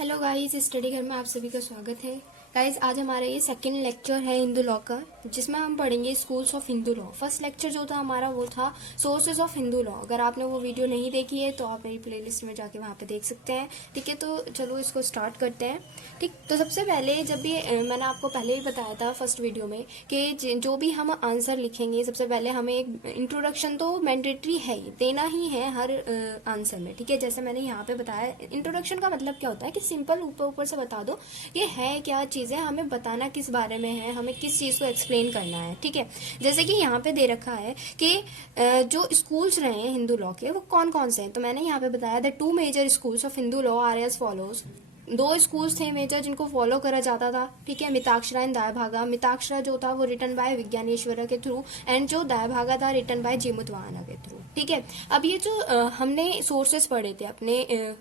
Hello guys, study घर में आप सभी का स्वागत है। गाइस, आज हमारा ये सेकंड लेक्चर है हिंदू लॉ का, जिसमें हम पढ़ेंगे schools of Hindu law. First lecture जो था हमारा वो था सोर्सेज ऑफ हिंदू लॉ। अगर आपने वो वीडियो नहीं देखी है तो आप मेरी प्लेलिस्ट में जाके वहाँ पे देख सकते हैं। ठीक है, तो चलो इसको स्टार्ट करते हैं। ठीक, तो सबसे पहले जब भी मैंने आपको पहले ही बताया था फर्स्ट वीडियो में कि जो भी हम आंसर लिखेंगे सबसे पहले हमें एक इंट्रोडक्शन तो मैंडेटरी है ही, देना ही है हर आंसर में। ठीक है, जैसे मैंने यहाँ पे बताया, इंट्रोडक्शन का मतलब क्या होता है कि सिंपल ऊपर ऊपर से बता दो ये है क्या चीज़ है, हमें बताना किस बारे में है, हमें किस चीज़ को एक्सप्लेन करना है। ठीक है, जैसे कि यहाँ पे दे रखा है कि जो स्कूल्स रहे हैं हिंदू लॉ के वो कौन कौन से हैं। तो मैंने यहाँ पे बताया the 2 major schools of Hindu law are as follows. 2 schools थे मेजर जिनको फॉलो करा जाता था। ठीक है, मिताक्षरा एंड दायभागा। मिताक्षरा जो था वो रिटन बाय विज्ञानेश्वर के थ्रू, एंड जो दायभागा था रिटन बाय जीमुतवाहना के थ्रू। ठीक है, अब ये जो हमने सोर्सेस पढ़े थे अपने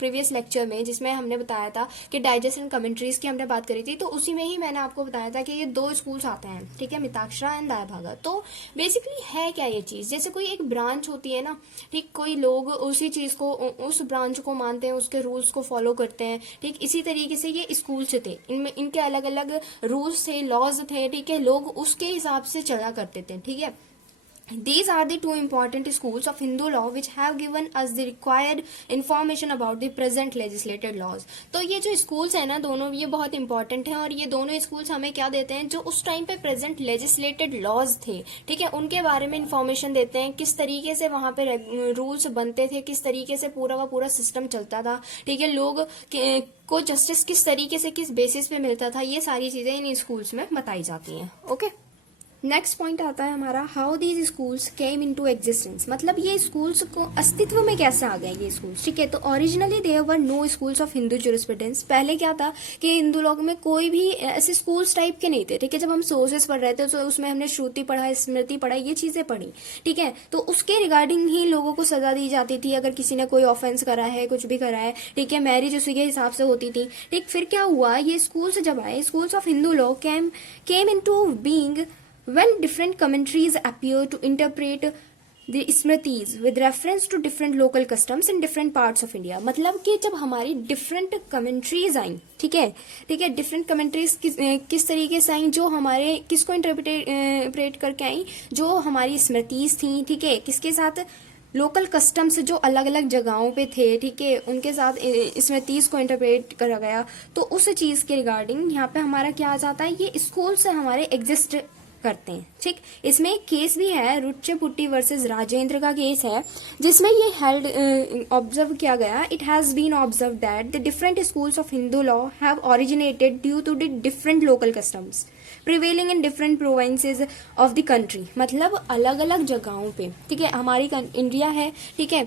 प्रीवियस लेक्चर में, जिसमें हमने बताया था कि डाइजेशन कमेंट्रीज की हमने बात करी थी, तो उसी में ही मैंने आपको बताया था कि ये 2 स्कूल्स आते हैं। ठीक है, मिताक्षरा एंड दायभागा। तो बेसिकली है क्या ये चीज, जैसे कोई एक ब्रांच होती है ना। ठीक, कोई लोग उसी चीज को, उस ब्रांच को मानते हैं, उसके रूल्स को फॉलो करते हैं। ठीक, इसी तरीके से ये स्कूल्स थे, इनमें इनके अलग अलग रूल्स थे, लॉज थे। ठीक है, लोग उसके हिसाब से चला करते थे। ठीक है, these are the 2 important schools of Hindu law which have given us the required information about the present legislated laws। तो ये जो स्कूल्स है ना दोनों, ये बहुत इंपॉर्टेंट है, और ये दोनों स्कूल्स हमें क्या देते हैं, जो उस टाइम पे प्रेजेंट लेजिस्लेटेड लॉज थे, ठीक है, उनके बारे में इंफॉर्मेशन देते हैं, किस तरीके से वहां पे रूल्स बनते थे, किस तरीके से पूरा का पूरा सिस्टम चलता था। ठीक है, लोग को जस्टिस किस तरीके से, किस बेसिस पे मिलता था, ये सारी चीजें इन स्कूल्स में बताई जाती हैं। ओके, नेक्स्ट पॉइंट आता है हमारा how these schools came into existence. मतलब ये स्कूल्स को अस्तित्व में कैसे आ गए ये स्कूल्स। ठीक है, तो originally there were no schools of Hindu jurisprudence. पहले क्या था कि हिंदू लोग में कोई भी ऐसे स्कूल्स टाइप के नहीं थे। ठीक है, जब हम सोर्सेस पढ़ रहे थे तो उसमें हमने श्रुति पढ़ा, स्मृति पढ़ा, ये चीजें पढ़ी। ठीक है, तो उसके रिगार्डिंग ही लोगों को सजा दी जाती थी अगर किसी ने कोई ऑफेंस करा है, कुछ भी करा है। ठीक है, मैरिज उसी के हिसाब से होती थी। ठीक, फिर क्या हुआ, ये स्कूल्स जब आए, schools of Hindu law came into being when different commentaries appear to interpret the smritis with reference to different local customs in different parts of India। मतलब कि जब हमारी डिफरेंट कमेंट्रीज आई, ठीक है, डिफरेंट कमेंट्रीज किस तरीके से आई, जो हमारे किसको इंटरप्रेट करके आई, जो हमारी स्मृतिज थी। ठीक है, किसके साथ, लोकल कस्टम्स जो अलग अलग जगहों पे थे। ठीक है, उनके साथ स्मृतिज को इंटरप्रेट करा गया। तो उस चीज के रिगार्डिंग यहाँ पे हमारा क्या आ जाता है, ये स्कूल से हमारे एग्जिस्ट करते हैं। ठीक, इसमें एक केस भी है, रुच्चपुट्टी वर्सेस राजेंद्र का केस है, जिसमें ये हेल्ड ऑब्जर्व किया गया, it has been observe that the different schools of Hindu law have originated due to the different local customs prevailing in different provinces of the country. मतलब अलग अलग जगहों पे, ठीक है, हमारी इंडिया है, ठीक है,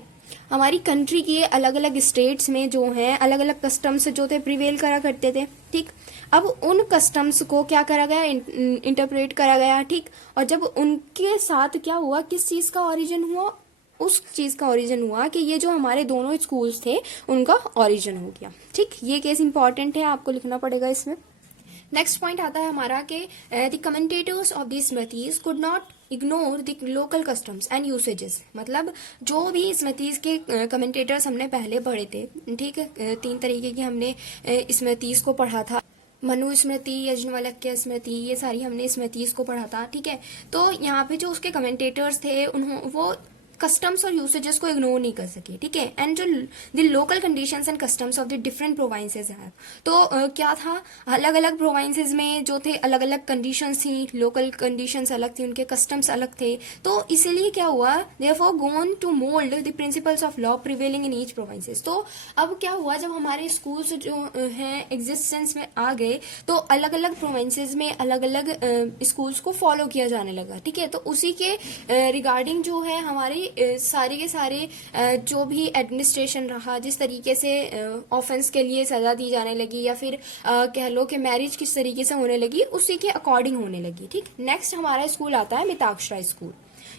हमारी कंट्री के अलग अलग स्टेट्स में जो हैं अलग अलग कस्टम्स जो थे प्रिवेल करा करते थे। ठीक, अब उन कस्टम्स को क्या करा गया, इंटरप्रेट करा गया। ठीक, और जब उनके साथ क्या हुआ, किस चीज का ओरिजिन हुआ, उस चीज का ओरिजिन हुआ कि ये जो हमारे दोनों स्कूल्स थे उनका ओरिजिन हो गया। ठीक, ये केस इंपॉर्टेंट है, आपको लिखना पड़ेगा इसमें। नेक्स्ट पॉइंट आता है हमारा कि the commentators of the smritis could not ignore the local customs and usages. मतलब जो भी स्मृतिज के कमेंटेटर्स हमने पहले पढ़े थे, ठीक है, 3 तरीके की हमने स्मृतिज को पढ़ा था, मनु स्मृति, यज्ञवल्क्य स्मृति, ये सारी हमने स्मृतिज को पढ़ा था। ठीक है, तो यहाँ पे जो उसके कमेंटेटर्स थे वो कस्टम्स और यूसेजेस को इग्नोर नहीं कर सके। ठीक है, एंड जो the local conditions and customs of the different provinces है, तो क्या था, अलग अलग प्रोविंसेस में जो थे अलग अलग कंडीशंस थी, लोकल कंडीशंस अलग थी, उनके कस्टम्स अलग थे। तो इसीलिए क्या हुआ, therefore gone to mould the principles of law prevailing in each provinces. तो अब क्या हुआ, जब हमारे स्कूल्स जो हैं एग्जिस्टेंस में आ गए, तो अलग अलग प्रोविंसेस में अलग अलग स्कूल्स को फॉलो किया जाने लगा। ठीक है, तो उसी के रिगार्डिंग जो है हमारी सारे के सारे जो भी एडमिनिस्ट्रेशन रहा, जिस तरीके से ऑफेंस के लिए सजा दी जाने लगी, या फिर कह लो कि मैरिज किस तरीके से होने लगी, उसी के अकॉर्डिंग होने लगी। ठीक, नेक्स्ट हमारा स्कूल आता है मिताक्षरा स्कूल।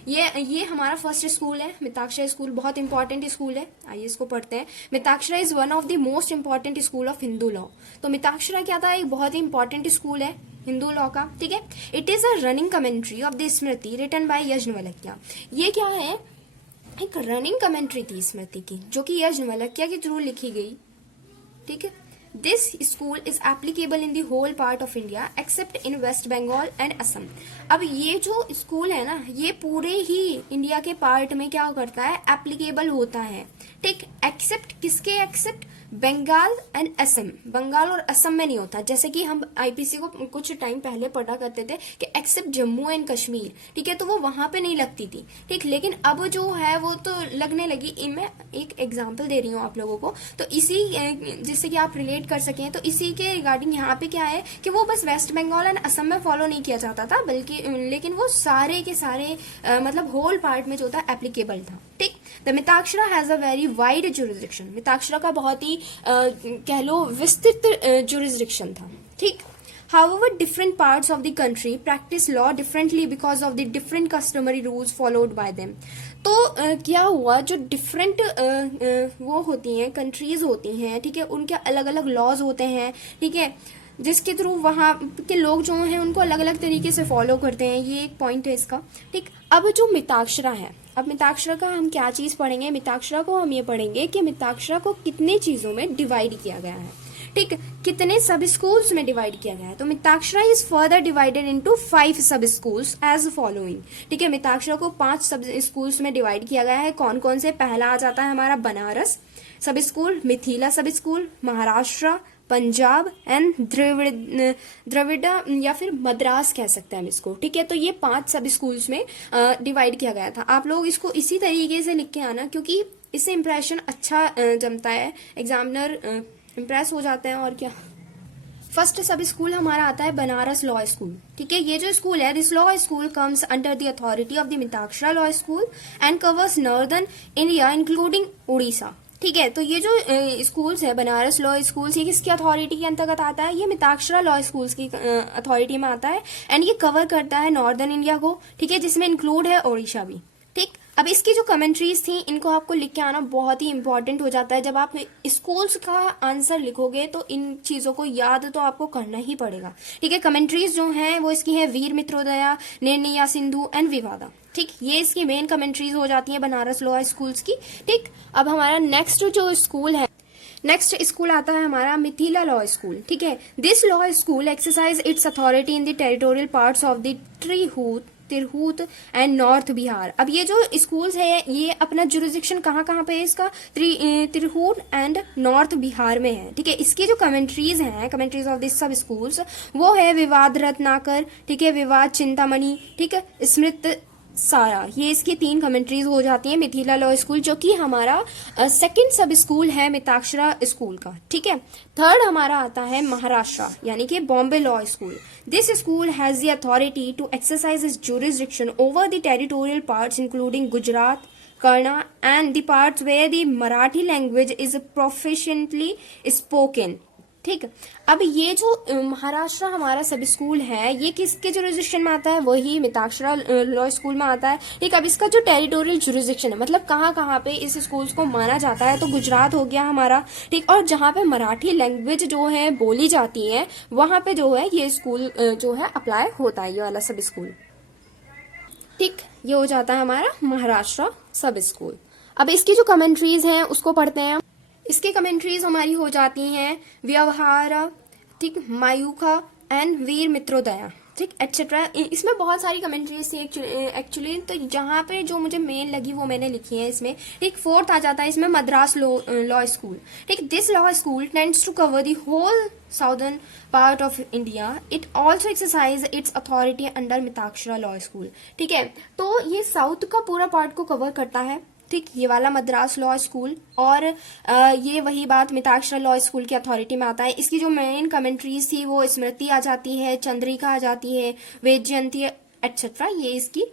ये हमारा फर्स्ट स्कूल है। मिताक्षरा स्कूल बहुत इंपॉर्टेंट स्कूल है, आइए इसको पढ़ते हैं। Mitakshara is one of the most important school of Hindu law. तो मिताक्षरा क्या था, एक बहुत ही इंपॉर्टेंट स्कूल है हिंदू लॉ का। ठीक है, it is a running commentary of the smriti written by Yajnavalkya. ये क्या है, एक रनिंग कमेंट्री थी स्मृति की, जो कि यज्ञवल्क्य के थ्रू लिखी गई ठीक है। This school is applicable in the whole part of India except in West Bengal and Assam. अब ये जो स्कूल है ना, ये पूरे ही इंडिया के पार्ट में क्या करता है, एप्लीकेबल होता है, ठीक। एक्सेप्ट किसके, एक्सेप्ट बंगाल एंड असम। बंगाल और असम में नहीं होता, जैसे कि हम आईपीसी को कुछ टाइम पहले पढ़ा करते थे कि एक्सेप्ट जम्मू एंड कश्मीर, ठीक है, तो वो वहां पे नहीं लगती थी, ठीक। लेकिन अब जो है वो तो लगने लगी। मैं एक एग्जांपल दे रही हूँ आप लोगों को, तो इसी जिससे कि आप रिलेट कर सकें, तो इसी के रिगार्डिंग यहाँ पे क्या है कि वो बस वेस्ट बंगाल एंड असम में फॉलो नहीं किया जाता था, बल्कि लेकिन वो सारे के सारे मतलब होल पार्ट में जो था एप्लीकेबल था, ठीक। The Mitakshara has a very wide jurisdiction. Mitakshara का बहुत ही कह लो विस्तृत जुरिस्डिक्शन था, ठीक। However, different parts of the country practice law differently because of the different customary rules followed by them. तो क्या हुआ, जो डिफरेंट वो होती हैं, कंट्रीज होती हैं, ठीक है, उनके अलग अलग लॉज होते हैं, ठीक है, जिसके थ्रू वहाँ के लोग जो हैं उनको अलग अलग तरीके से फॉलो करते हैं। ये एक पॉइंट है इसका, ठीक। अब जो मिताक्षरा है, अब मिताक्षरा का हम क्या चीज पढ़ेंगे, मिताक्षरा को हम ये पढ़ेंगे कि मिताक्षरा को कितने चीजों में डिवाइड किया गया है, ठीक, कितने सब स्कूल्स में डिवाइड किया गया है। तो Mitakshara is further divided into 5 सब स्कूल्स एज फॉलोइंग, ठीक है। मिताक्षरा को 5 सब स्कूल्स में डिवाइड किया गया है। कौन कौन से, पहला आ जाता है हमारा बनारस सब स्कूल, मिथिला सब स्कूल, महाराष्ट्र, पंजाब एंड द्रविड़ा या फिर मद्रास कह सकते हैं हम इसको, ठीक है। तो ये 5 सब स्कूल्स में डिवाइड किया गया था। आप लोग इसको इसी तरीके से लिख के आना, क्योंकि इससे इंप्रेशन अच्छा जमता है, एग्जामिनर इम्प्रेस हो जाते हैं। और क्या, फर्स्ट सब स्कूल हमारा आता है बनारस लॉ स्कूल, ठीक है। ये जो स्कूल है, this law school comes under the authority of the Mitakshara law school and covers northern India including Orissa, ठीक है। तो ये जो स्कूल्स है, बनारस लॉ स्कूल्स, ये किसकी अथॉरिटी के अंतर्गत आता है, ये मिताक्षरा लॉ स्कूल्स की अथॉरिटी में आता है। एंड ये कवर करता है नॉर्दर्न इंडिया को, ठीक है, जिसमें इंक्लूड है ओडिशा भी, ठीक। अब इसकी जो कमेंट्रीज थी, इनको आपको लिख के आना बहुत ही इंपॉर्टेंट हो जाता है। जब आप स्कूल्स का आंसर लिखोगे तो इन चीजों को याद तो आपको करना ही पड़ेगा, ठीक है। कमेंट्रीज जो हैं वो इसकी है वीर मित्रोदया, निर्णया सिंधु एंड विवादा, ठीक। ये इसकी मेन कमेंट्रीज हो जाती है बनारस लॉ स्कूल्स की, ठीक। अब हमारा नेक्स्ट जो स्कूल है, नेक्स्ट स्कूल आता है हमारा मिथिला लॉ स्कूल, ठीक है। This law school exercise its authority in the territorial parts of the Tirhut and north Bihar. अब ये जो स्कूल्स है, ये अपना जुरिस्डिक्शन कहाँ कहाँ पे है इसका, तिरहुत एंड नॉर्थ बिहार में है, ठीक है। इसकी जो कमेंट्रीज हैं, कमेंट्रीज ऑफ दिस सब स्कूल्स, वो है विवाद रत्नाकर, ठीक है, विवाद चिंतामणि, ठीक है, स्मृत सारा। ये इसकी 3 कमेंट्रीज हो जाती हैं मिथिला लॉ स्कूल, जो कि हमारा सेकंड सब स्कूल है मिताक्षरा स्कूल का, ठीक है। थर्ड हमारा आता है महाराष्ट्र, यानी कि Bombay law school. This school has the authority to exercise its jurisdiction over the territorial parts including Gujarat, कर्ना and the parts where the Marathi language is proficiently spoken, ठीक। अब ये जो महाराष्ट्र हमारा सब स्कूल है, ये किसके जुरिस्डिक्शन में आता है, वही मिताक्षरा लॉ स्कूल में आता है, ठीक। अब इसका जो टेरिटोरियल जुरिस्डिक्शन है, मतलब कहाँ कहाँ पे इस स्कूल्स को माना जाता है, तो गुजरात हो गया हमारा, ठीक। और जहाँ पे मराठी लैंग्वेज जो है बोली जाती है, वहां पे जो है ये स्कूल जो है अप्लाई होता है, ये वाला सब स्कूल, ठीक। ये हो जाता है हमारा महाराष्ट्र सब स्कूल। अब इसकी जो कमेंट्रीज हैं उसको पढ़ते हैं। इसकी कमेंट्रीज हमारी हो जाती हैं व्यवहार, ठीक, मायूखा एंड वीर मित्रोदया, ठीक, एटसेट्रा। इसमें बहुत सारी कमेंट्रीज थी एक्चुअली, तो जहाँ पे जो मुझे मेन लगी वो मैंने लिखी है इसमें, ठीक। फोर्थ आ जाता है इसमें मद्रास लॉ स्कूल, ठीक। This law school tends to cover the whole southern part of India. It also exercise its authority under Mitakshara law school, ठीक है। तो ये साउथ का पूरा पार्ट को कवर करता है, ठीक, ये वाला मद्रास लॉ स्कूल, और ये वही बात मिताक्षरा लॉ स्कूल की अथॉरिटी में आता है। इसकी जो मेन कमेंट्रीज थी वो स्मृति आ जाती है, चंद्रिका आ जाती है, वेदजयंती एटसेट्रा, ये इसकी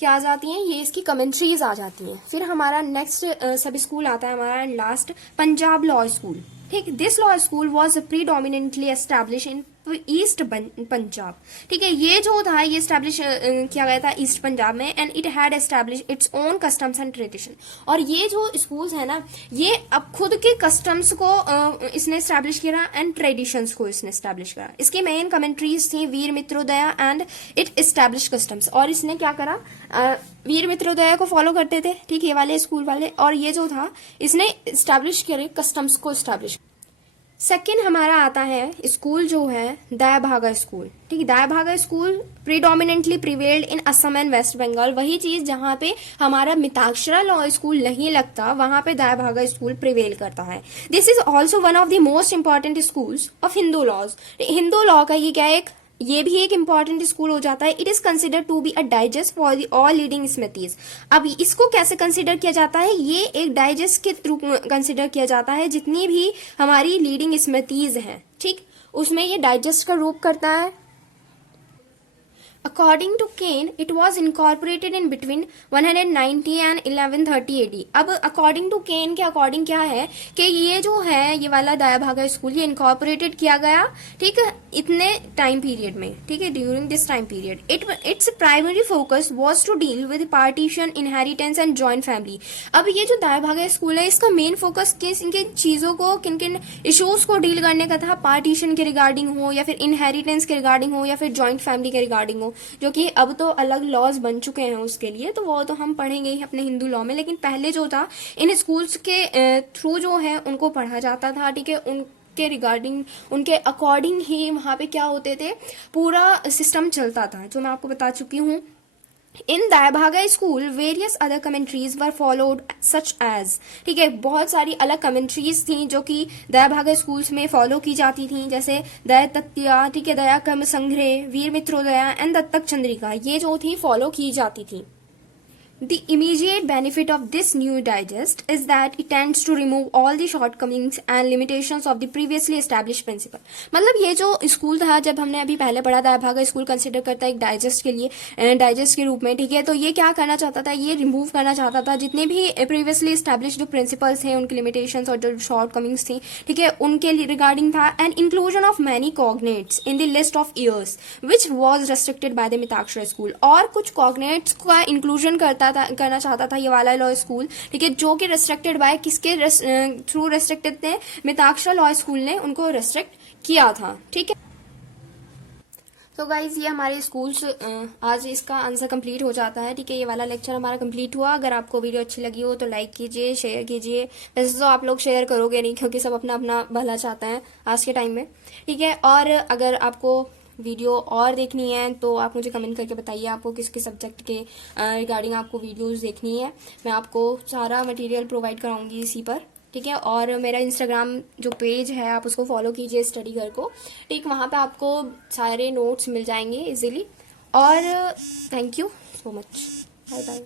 क्या आ जाती हैं, ये इसकी कमेंट्रीज आ जाती हैं। फिर हमारा नेक्स्ट सब स्कूल आता है हमारा लास्ट, पंजाब लॉ स्कूल, ठीक। This law school was predominantly establish in east Punjab, ठीक है। ये जो था ये एस्टैब्लिश किया गया था ईस्ट पंजाब में, and it had establish its own customs and tradition. और ये जो स्कूल्स है ना, ये अब खुद के कस्टम्स को इसने एस्टैब्लिश किया एंड ट्रेडिशंस को इसने एस्टैब्लिश करा। इसकी मेन कमेंट्रीज थी वीर मित्रोदया एंड इट एस्टैब्लिश कस्टम्स। और इसने क्या करा, वीर मित्रोदया को फॉलो करते थे, ठीक, ये वाले स्कूल वाले, और ये जो था इसने एस्टैब्लिश करे कस्टम्स को एस्टैब्लिश। सेकेंड हमारा आता है स्कूल जो है दयाभागा स्कूल। ठीक है, Dayabhaga school predominantly prevailed in Assam and West Bengal. वही चीज जहां पे हमारा मिताक्षरा लॉ स्कूल नहीं लगता, वहां पे दयाभागा स्कूल प्रिवेल करता है। This is also one of the most important schools of Hindu laws. Hindu law का ये भी एक इंपॉर्टेंट स्कूल हो जाता है। It is consider to be a digest for the all leading smritis. अब इसको कैसे कंसिडर किया जाता है, ये एक डाइजेस्ट के थ्रू कंसिडर किया जाता है। जितनी भी हमारी लीडिंग स्मिथीज हैं, ठीक, उसमें ये डाइजेस्ट का रूप करता है। According to Kane, it was incorporated in between 190 and 1130 AD। अब according to Kane के अकॉर्डिंग क्या है कि ये जो है ये वाला दयाभागा स्कूल ये इनकॉर्पोरेटेड किया गया, ठीक है, इतने टाइम पीरियड में, ठीक है, during this time period. Its primary focus was to deal with partition, inheritance and joint family. अब ये जो दयाभागा स्कूल है इसका मेन फोकस किन किन चीजों को, किन किन इश्यूज को डील करने का था। पार्टीशन के रिगार्डिंग हो या फिर इनहेरिटेंस के रिगार्डिंग हो या फिर जॉइंट फैमिली के रिगार्डिंग हो, जो कि अब तो अलग लॉज बन चुके हैं उसके लिए, तो वो तो हम पढ़ेंगे ही अपने हिंदू लॉ में। लेकिन पहले जो था इन स्कूल्स के थ्रू जो है उनको पढ़ा जाता था, ठीक है, उनके रिगार्डिंग, उनके अकॉर्डिंग ही वहां पे क्या होते थे, पूरा सिस्टम चलता था, जो मैं आपको बता चुकी हूँ। In Dayabhaga school various other commentaries were followed such as, ठीक है, बहुत सारी अलग कमेंट्रीज थी जो कि दयाभागा स्कूल्स में फॉलो की जाती थी, जैसे दया तत्या, ठीक है, दया कर्म संग्रह, वीर मित्रोदया एंड दत्तक चंद्रिका, ये जो थी फॉलो की जाती थी। The immediate benefit of this new digest is that it tends to remove all the shortcomings and limitations of the previously established principle। मतलब ये जो स्कूल था, जब हमने अभी पहले पढ़ा, दयाभागा स्कूल कंसिडर करता है एक डाइजेस्ट के लिए, डाइजेस्ट के रूप में, ठीक है, तो ये क्या करना चाहता था, ये रिमूव करना चाहता था जितने भी प्रीवियसली एस्टेब्लिश जो प्रिंसिपल्स हैं, उनकी लिमिटेशंस और जो शॉर्टकमिंग्स थी, ठीक है, उनके रिगार्डिंग था। And inclusion of many cognates in the list of heirs which was restricted by the Mitakshara school. और कुछ कॉग्नेट्स का इंक्लूजन करना चाहता था ये वाला लॉ स्कूल, ठीक है, जो कि रेस्ट्रिक्टेड बाय किसके थ्रू रेस्ट्रिक्टेड थे, मिताक्षरा लॉ स्कूल ने उनको रेस्ट्रिक्ट किया था, ठीक है। तो गाइज ये हमारे स्कूल्स, आज इसका आंसर कंप्लीट हो जाता है, ठीक है, ये वाला लेक्चर हमारा कंप्लीट हुआ। अगर आपको वीडियो अच्छी लगी हो तो लाइक कीजिए, शेयर कीजिए। वैसे तो आप लोग शेयर करोगे नहीं, क्योंकि सब अपना अपना भला चाहते हैं आज के टाइम में, ठीक है। और अगर आपको वीडियो और देखनी है तो आप मुझे कमेंट करके बताइए आपको किस किस सब्जेक्ट के रिगार्डिंग आपको वीडियोस देखनी है। मैं आपको सारा मटेरियल प्रोवाइड कराऊंगी इसी पर, ठीक है। और मेरा इंस्टाग्राम जो पेज है आप उसको फॉलो कीजिए, स्टडी घर को, ठीक, वहाँ पे आपको सारे नोट्स मिल जाएंगे इजीली। और thank you so much, bye bye.